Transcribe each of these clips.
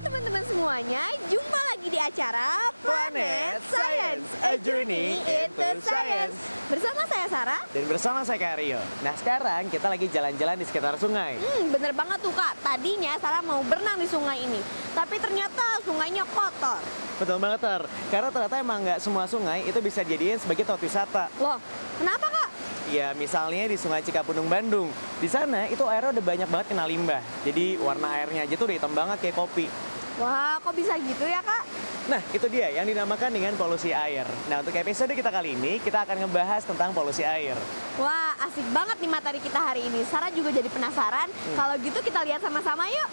Teman-teman semuanya, jumpa lagi di acara Planet Science, a journey into science. Bersama saya Sarah Dan bersama saya Kak Rio. Nah sekarang kita lagi jalan-jalan di sekitar sungai. Bener banget tuh Kak, tadinya Sarah mau berenang di sungai ini, tapi ternyata sungainya kotor. Betul banget Ter, karena ternyata emang nggak semua sungai itu bisa dijadiin sebagai tempat wisata. Loh, kenapa Kak? Ya misalnya di Sungai Cikapundung Bandung. Di sana itu airnya udah banyak banget kena limbah. Jadi warna airnya aja tuh udah hitam banget kayak kopi. Wah, kok bisa gitu ya Kak? Nah, itu dia yang dinamakan dengan polusi air. Nah, untuk episode kita kali ini, kita akan ngebahas tentang polusi air. Wah, asik banget nih materi kita hari ini. Sarah juga jadi penasaran. Kalau gitu kita lihat sama-sama yuk.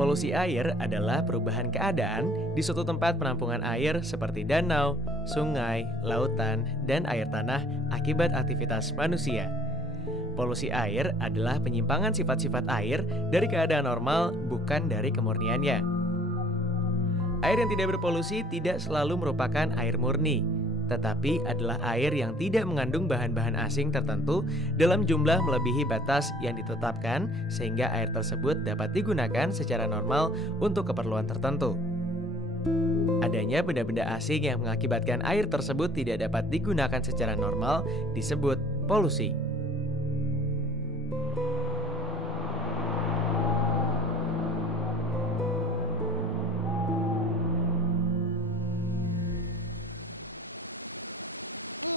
Polusi air adalah perubahan keadaan di suatu tempat penampungan air seperti danau, sungai, lautan, dan air tanah akibat aktivitas manusia. Polusi air adalah penyimpangan sifat-sifat air dari keadaan normal, bukan dari kemurniannya. Air yang tidak berpolusi tidak selalu merupakan air murni, tetapi adalah air yang tidak mengandung bahan-bahan asing tertentu dalam jumlah melebihi batas yang ditetapkan sehingga air tersebut dapat digunakan secara normal untuk keperluan tertentu. Adanya benda-benda asing yang mengakibatkan air tersebut tidak dapat digunakan secara normal disebut polusi.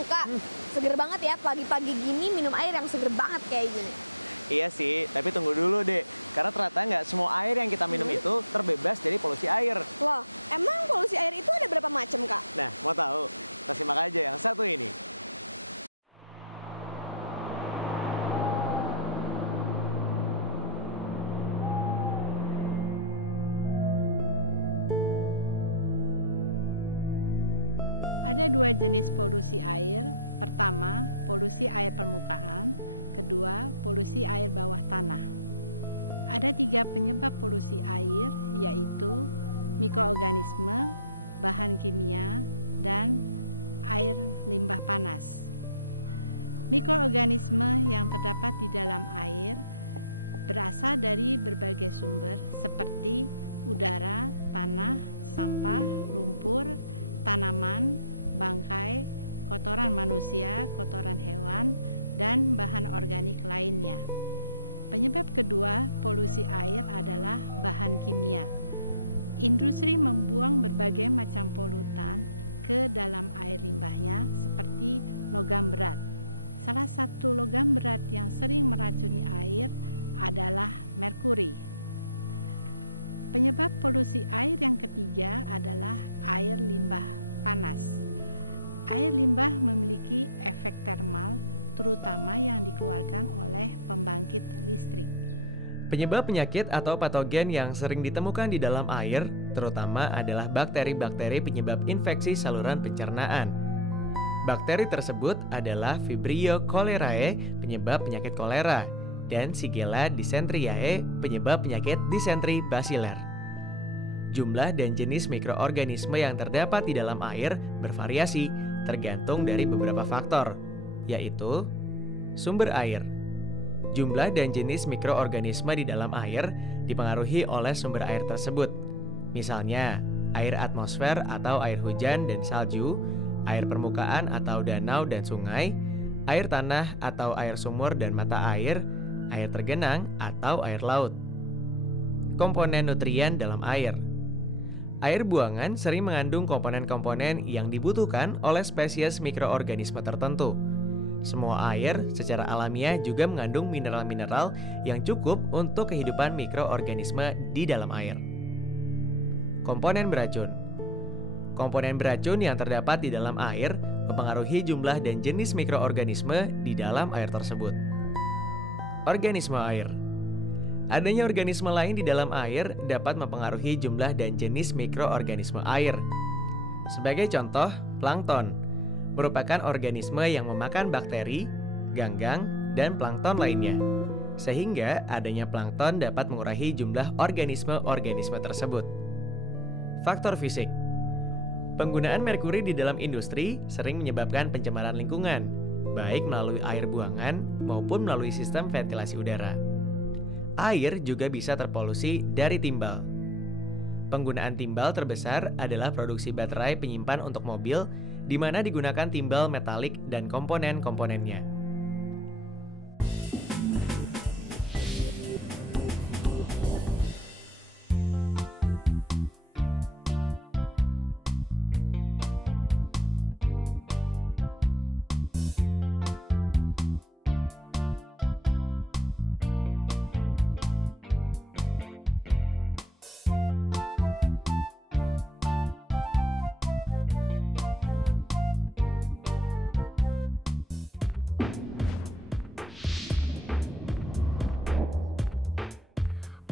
Kak, seger banget ya pagi-pagi gini minum air yang seger banget kayak gini. Iya sih, tapi tunggu dulu deh. Karena ternyata nggak semua air yang kita minum itu terbebas dari polusi air. Loh, emang polusi air itu ada berapa macam Kak? Nah, mau tahu? Kita simak aja yang satu ini. Ada dua jenis polusi air. Pertama, polusi air permukaan. Kedua, polusi air bawah tanah. Ada 3 penyebab polusi air, yaitu mikroorganisme, bahan kimia, dan air limbah panas. Mikroorganisme yang terdapat di dalam air berasal dari berbagai sumber seperti udara, tanah, sampah, lumpur, tanaman, bangkai, kotoran manusia, kotoran hewan, dan bahan organik lainnya. Penyebab kedua polusi air adalah bahan kimia. Industri membuang berbagai macam polutan ke dalam air limbahnya seperti logam berat. Salah satu logam berat yang sering meracuni air adalah merkuri. Penyebab polusi air yang ketiga adalah air limbah panas. Air limbah memiliki efek termal, terutama yang dikeluarkan oleh pembangkit listrik. Penyebab penyakit atau patogen yang sering ditemukan di dalam air, terutama adalah bakteri-bakteri penyebab infeksi saluran pencernaan. Bakteri tersebut adalah Vibrio cholerae, penyebab penyakit kolera, dan Shigella dysenteriae, penyebab penyakit disentri basiler. Jumlah dan jenis mikroorganisme yang terdapat di dalam air bervariasi tergantung dari beberapa faktor, yaitu sumber air. Jumlah dan jenis mikroorganisme di dalam air dipengaruhi oleh sumber air tersebut. Misalnya, air atmosfer atau air hujan dan salju, air permukaan atau danau dan sungai, air tanah atau air sumur dan mata air air tergenang, atau air laut. Komponen nutrien dalam air. Air buangan sering mengandung komponen-komponen yang dibutuhkan oleh spesies mikroorganisme tertentu. Semua air secara alamiah juga mengandung mineral-mineral yang cukup untuk kehidupan mikroorganisme di dalam air. Komponen beracun. Komponen beracun yang terdapat di dalam air mempengaruhi jumlah dan jenis mikroorganisme di dalam air tersebut. Organisme air. Adanya organisme lain di dalam air dapat mempengaruhi jumlah dan jenis mikroorganisme air. Sebagai contoh, plankton merupakan organisme yang memakan bakteri, ganggang, dan plankton lainnya. Sehingga adanya plankton dapat mengurangi jumlah organisme-organisme tersebut. Faktor fisik. Penggunaan merkuri di dalam industri sering menyebabkan pencemaran lingkungan, baik melalui air buangan maupun melalui sistem ventilasi udara. Air juga bisa terpolusi dari timbal. Penggunaan timbal terbesar adalah produksi baterai penyimpan untuk mobil, di mana digunakan timbal metalik dan komponen-komponennya.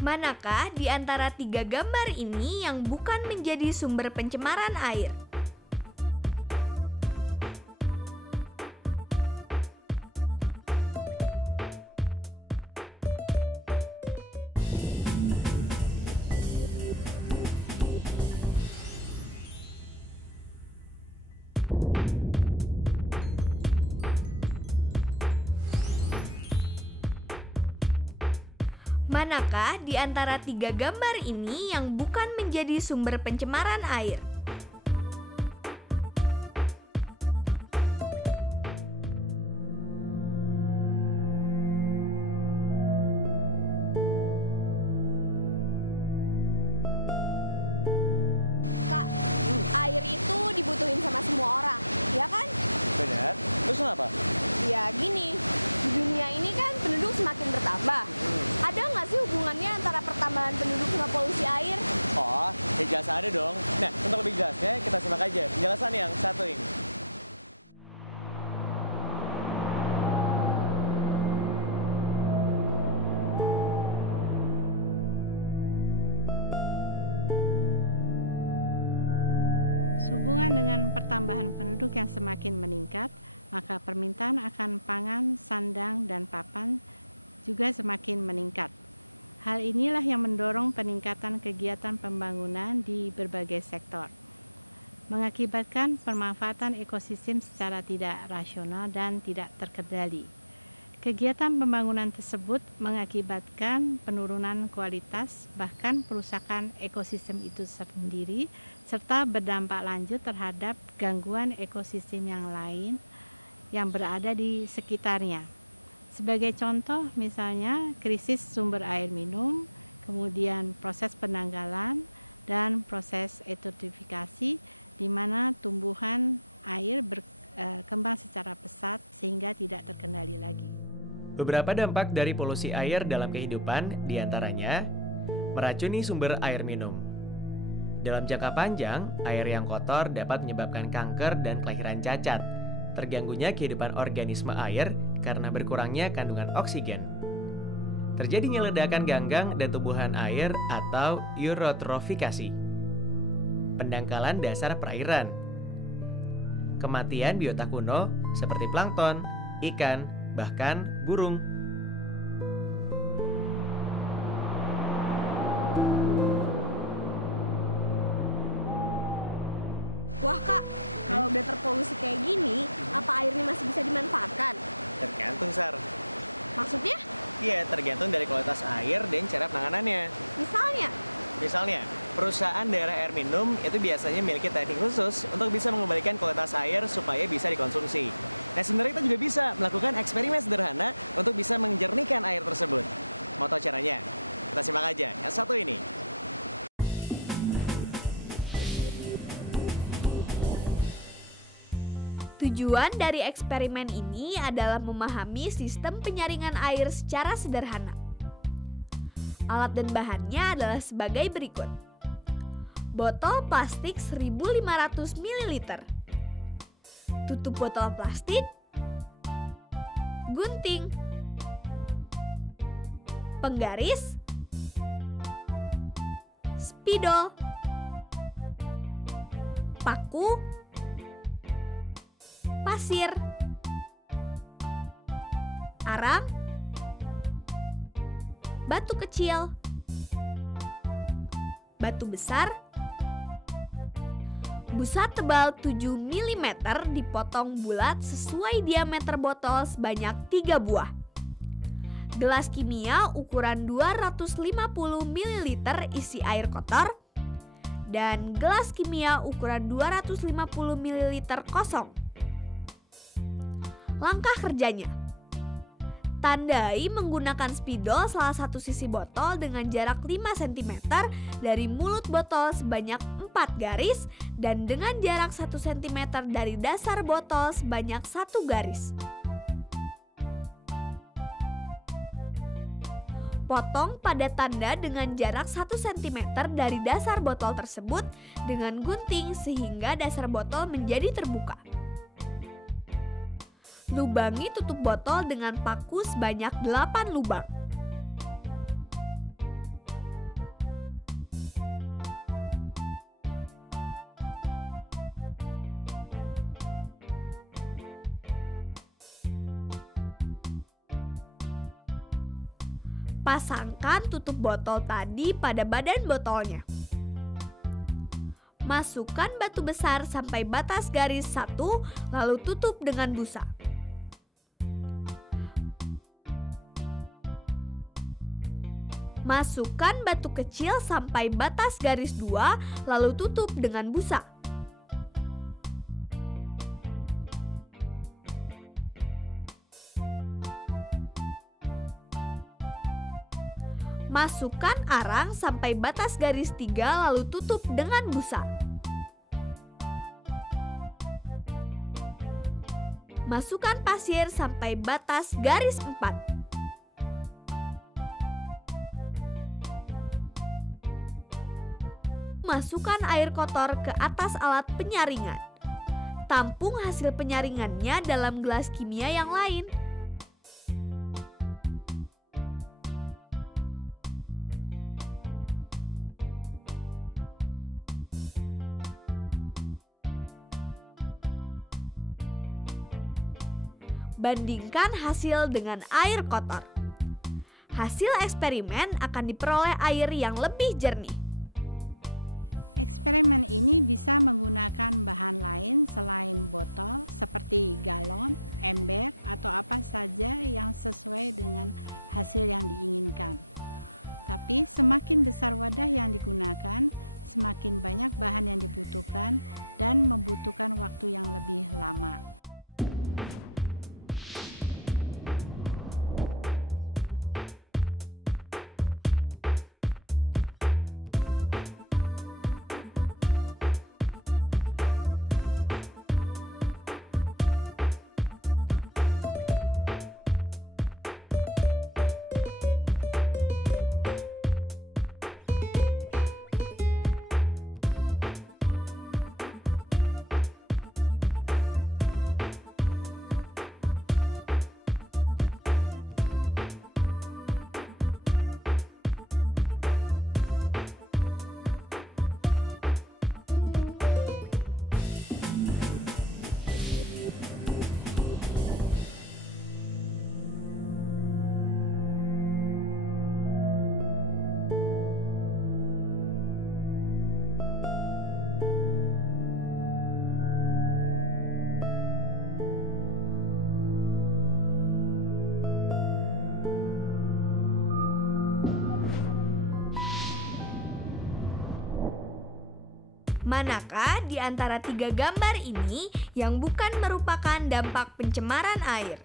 Manakah di antara 3 gambar ini yang bukan menjadi sumber pencemaran air? Manakah di antara 3 gambar ini yang bukan menjadi sumber pencemaran air? Kak, air itu dibutuhin sama semua orang, ya kan? Benar. Terus kenapa? Ya gini, di dunia ini kan penduduk semakin bertambah. Ada nggak sih hubungannya antara pertambahan penduduk sama polusi air? Oh, ya jelas ada dong. Nah, untuk lebih jelasnya kita simak aja penjelasan yang satu ini. Sehubungan dengan pertambahan penduduk yang semakin meningkat, maka permintaan akan pangan, sandang, dan papan juga semakin meningkat. Hal inilah yang mendorong peningkatan kegiatan pembangunan di berbagai sektor, mengakibatkan pemanfaatan ekosistem secara tidak rasional dan tidak terkendali. Kegiatan pembangunan tersebut mengakibatkan penurunan kualitas, bahkan perusakan ekosistem itu sendiri, serta berdampak lanjut terhadap gangguan ekosistem yang lain yang berada di sekitarnya. Sebagai contoh, misalnya krisis sumber air minum, kemudian proses penanggalan, dan proses eutrofifikasi, di mana tumbuhan air berkembang secara pesat sehingga tidak terkendali lagi. Beberapa dampak dari polusi air dalam kehidupan diantaranya meracuni sumber air minum. Dalam jangka panjang, air yang kotor dapat menyebabkan kanker dan kelahiran cacat, terganggunya kehidupan organisme air karena berkurangnya kandungan oksigen, terjadinya ledakan ganggang dan tumbuhan air atau eutrofifikasi, pendangkalan dasar perairan, kematian biota kuno seperti plankton, ikan, bahkan burung. Wah kak, kalau udah terpolusi kayak gini, apa airnya masih bisa dimanfaatkan? Tergantung, Sar. Maksudnya? Iya, tergantung dari kualitas air dan cara penanganannya. Misalnya? Perusahaan daerah air minum itu biasanya memiliki teknik khusus untuk bisa mengembalikan kualitas air supaya bisa dikonsumsi. Nah, sebenarnya kita juga bisa melakukan eksperimen sederhana untuk bisa menjernihkan air tersebut. Mau tahu caranya? Kita simak aja yang satu ini. Tujuan dari eksperimen ini adalah memahami sistem penyaringan air secara sederhana. Alat dan bahannya adalah sebagai berikut. Botol plastik 1500 ml. Tutup botol plastik. Gunting. Penggaris. Spidol. Paku. Pasir. Arang. Batu kecil. Batu besar. Busa tebal 7 mm dipotong bulat sesuai diameter botol sebanyak 3 buah. Gelas kimia ukuran 250 ml isi air kotor. Dan gelas kimia ukuran 250 ml kosong. Langkah kerjanya. Tandai menggunakan spidol salah satu sisi botol dengan jarak 5 cm dari mulut botol sebanyak 4 garis dan dengan jarak 1 cm dari dasar botol sebanyak 1 garis. Potong pada tanda dengan jarak 1 cm dari dasar botol tersebut dengan gunting sehingga dasar botol menjadi terbuka. Lubangi tutup botol dengan paku sebanyak 8 lubang. Pasangkan tutup botol tadi pada badan botolnya. Masukkan batu besar sampai batas garis 1, lalu tutup dengan busa. Masukkan batu kecil sampai batas garis 2, lalu tutup dengan busa. Masukkan arang sampai batas garis 3, lalu tutup dengan busa. Masukkan pasir sampai batas garis 4. Masukkan air kotor ke atas alat penyaringan. Tampung hasil penyaringannya dalam gelas kimia yang lain. Bandingkan hasil dengan air kotor. Hasil eksperimen akan diperoleh air yang lebih jernih. Eksperimen ini bisa menggunakan bahan lain selain botol seperti galon, ember, atau apa saja yang sesuai dengan hasil yang diinginkan. Tapi semakin besar wadah yang digunakan, semakin banyak bahan yang dibutuhkan dan membutuhkan waktu yang lebih lama. Manakah di antara tiga gambar ini yang bukan merupakan dampak pencemaran air?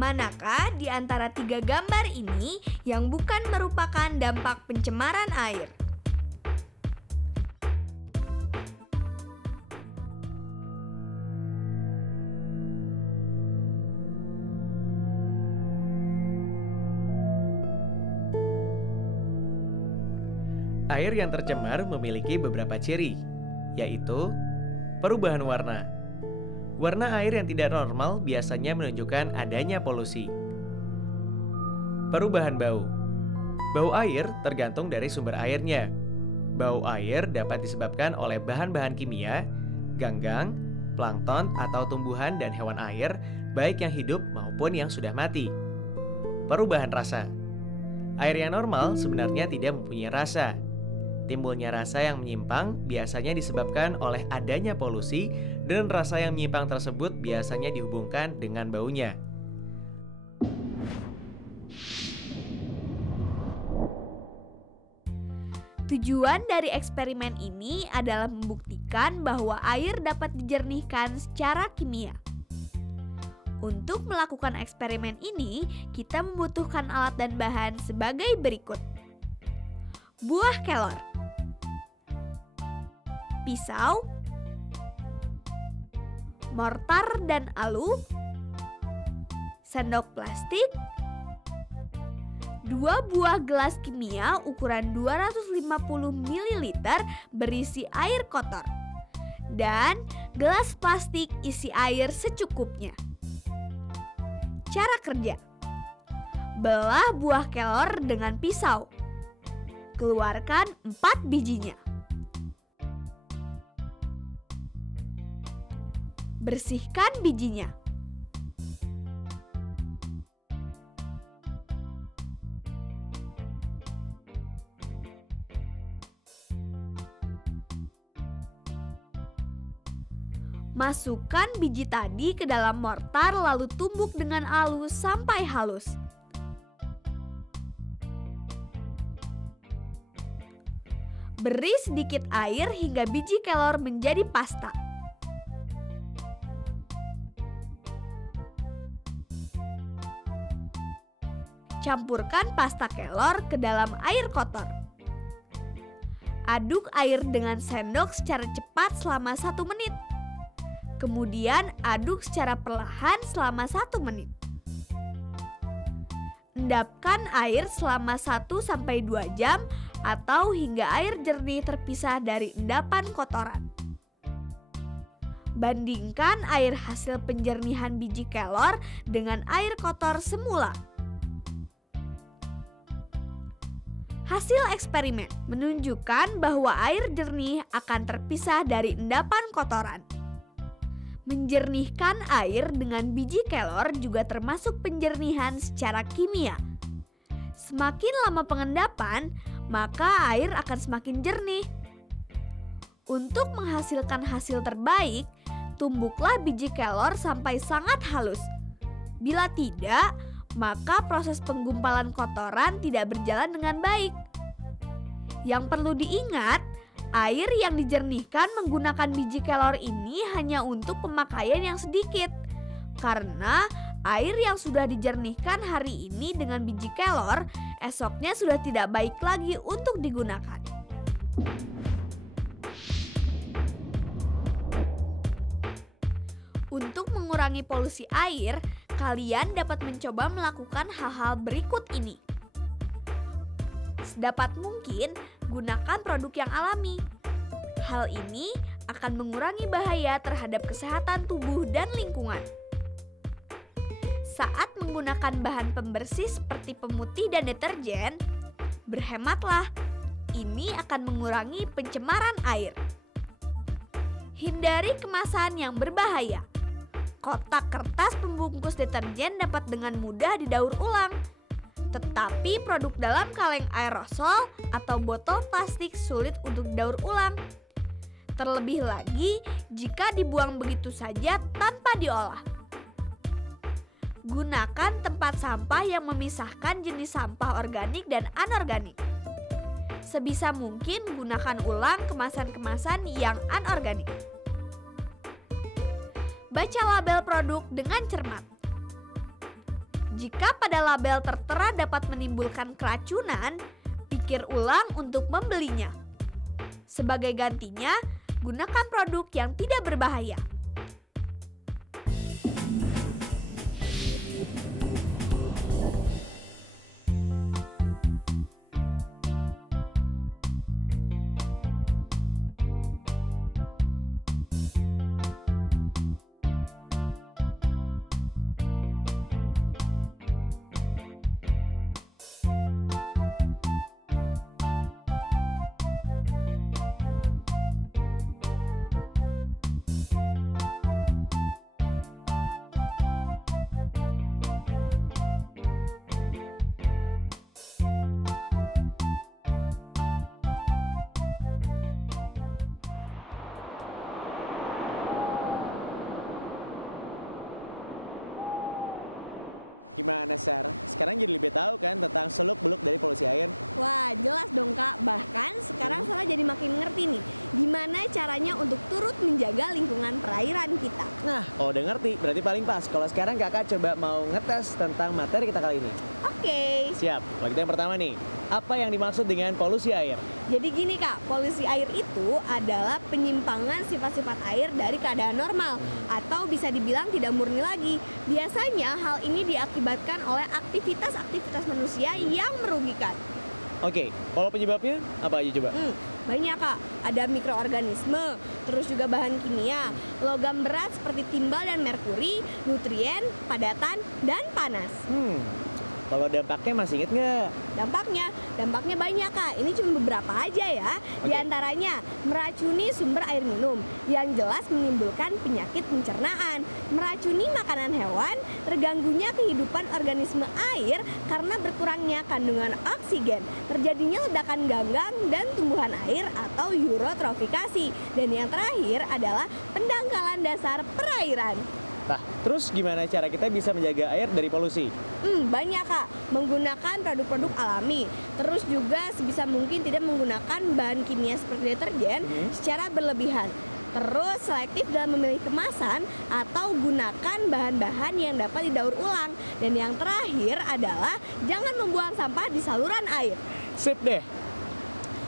Manakah di antara tiga gambar ini yang bukan merupakan dampak pencemaran air? Air yang tercemar memiliki beberapa ciri, yaitu perubahan warna. Warna air yang tidak normal biasanya menunjukkan adanya polusi. Perubahan bau. Bau air tergantung dari sumber airnya. Bau air dapat disebabkan oleh bahan-bahan kimia, ganggang, plankton atau tumbuhan dan hewan air, baik yang hidup maupun yang sudah mati. Perubahan rasa. Air yang normal sebenarnya tidak mempunyai rasa. Timbulnya rasa yang menyimpang biasanya disebabkan oleh adanya polusi, dan rasa yang menyimpang tersebut biasanya dihubungkan dengan baunya. Tujuan dari eksperimen ini adalah membuktikan bahwa air dapat dijernihkan secara kimia. Untuk melakukan eksperimen ini, kita membutuhkan alat dan bahan sebagai berikut. Buah kelor, pisau, mortar dan alu, sendok plastik, 2 buah gelas kimia ukuran 250 ml berisi air kotor, dan gelas plastik isi air secukupnya. Cara kerja: belah buah kelor dengan pisau. Keluarkan 4 bijinya. Bersihkan bijinya. Masukkan biji tadi ke dalam mortar lalu tumbuk dengan halus sampai halus. Beri sedikit air hingga biji kelor menjadi pasta. Campurkan pasta kelor ke dalam air kotor. Aduk air dengan sendok secara cepat selama 1 menit. Kemudian aduk secara perlahan selama 1 menit. Endapkan air selama 1-2 jam atau hingga air jernih terpisah dari endapan kotoran. Bandingkan air hasil penjernihan biji kelor dengan air kotor semula. Hasil eksperimen menunjukkan bahwa air jernih akan terpisah dari endapan kotoran. Menjernihkan air dengan biji kelor juga termasuk penjernihan secara kimia. Semakin lama pengendapan, maka air akan semakin jernih. Untuk menghasilkan hasil terbaik, tumbuklah biji kelor sampai sangat halus. Bila tidak, maka proses penggumpalan kotoran tidak berjalan dengan baik. Yang perlu diingat, air yang dijernihkan menggunakan biji kelor ini hanya untuk pemakaian yang sedikit. Karena air yang sudah dijernihkan hari ini dengan biji kelor, esoknya sudah tidak baik lagi untuk digunakan. Untuk mengurangi polusi air, kalian dapat mencoba melakukan hal-hal berikut ini. Sedapat mungkin, gunakan produk yang alami. Hal ini akan mengurangi bahaya terhadap kesehatan tubuh dan lingkungan. Saat menggunakan bahan pembersih seperti pemutih dan deterjen, berhematlah. Ini akan mengurangi pencemaran air. Hindari kemasan yang berbahaya. Kotak kertas pembungkus deterjen dapat dengan mudah didaur ulang. Tetapi produk dalam kaleng aerosol atau botol plastik sulit untuk daur ulang. Terlebih lagi jika dibuang begitu saja tanpa diolah. Gunakan tempat sampah yang memisahkan jenis sampah organik dan anorganik. Sebisa mungkin gunakan ulang kemasan-kemasan yang anorganik. Baca label produk dengan cermat. Jika pada label tertera dapat menimbulkan keracunan, pikir ulang untuk membelinya. Sebagai gantinya, gunakan produk yang tidak berbahaya. Gimana, Sar? Sekarang jadi lebih tahu kan tentang seluk-beluk dari polusi air? Wah, jelas dong Kak. Bahkan sekarang Sarah jadi makin ngerti nih gimana caranya untuk turut menjaga lingkungan perairan kita. Nah, kalau udah ngerti, berarti paling pas. Kalau sekarang kakak coba mau ngetes tentang materi kita kali ini. Oke. Siap, kalau kita yang pertama nih. Apa yang dimaksud dengan polusi air? Jadi gini Kak, polusi air itu adalah penyimpangan sifat-sifat air dari keadaan normal atau bisa dibilang tidak murni lagi. Biasanya hal ini diakibatkan oleh aktivitas-aktivitas manusia yang merugikan. Oke, kalau penyebabnya apa aja coba? Banyak Kak, ada mikroorganisme, terus juga bahan kimia, logam berat seperti timbal dan merkuri, nutrien, padatan, dan panas. Kalau dampaknya masih inget nggak? Dampaknya banyak Kak. Ini cuma beberapa aja ya. Di antaranya meracuni sumber air minum, yang jelas menimbulkan penyakit pencernaan, meracuni makanan hewan, terganggunya kehidupan organisme air karena berkurangnya kandungan oksigen, terjadinya ledakan ganggang dan tumbuhan air atau eutrofikasi, dan yang terakhir adalah pendangkalan dasar perairan. Nah, terus gimana cara kita bisa menjaga air dari polusi? Banyak Kak, menggunakan produk-produk alami. Terus juga sebisa mungkin tidak menggunakan bahan kimia seperti deterjen secara berlebihan. Terus selektif dalam memilih kemasan atau gunakan bahan-bahan yang dapat didaur ulang. Dan yang terakhir adalah jangan membuang sampah di saluran air. Sip deh.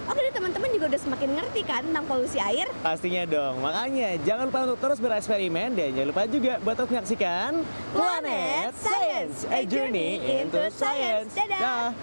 Oke deh, teman-teman juga udah semakin ngerti kan tentang polusi air? Pastinya dong, makanya jangan lupa untuk terus bereksperimen dan jangan lupa juga buat terus menyaksikan Planet Science, a journey into science. Dadah.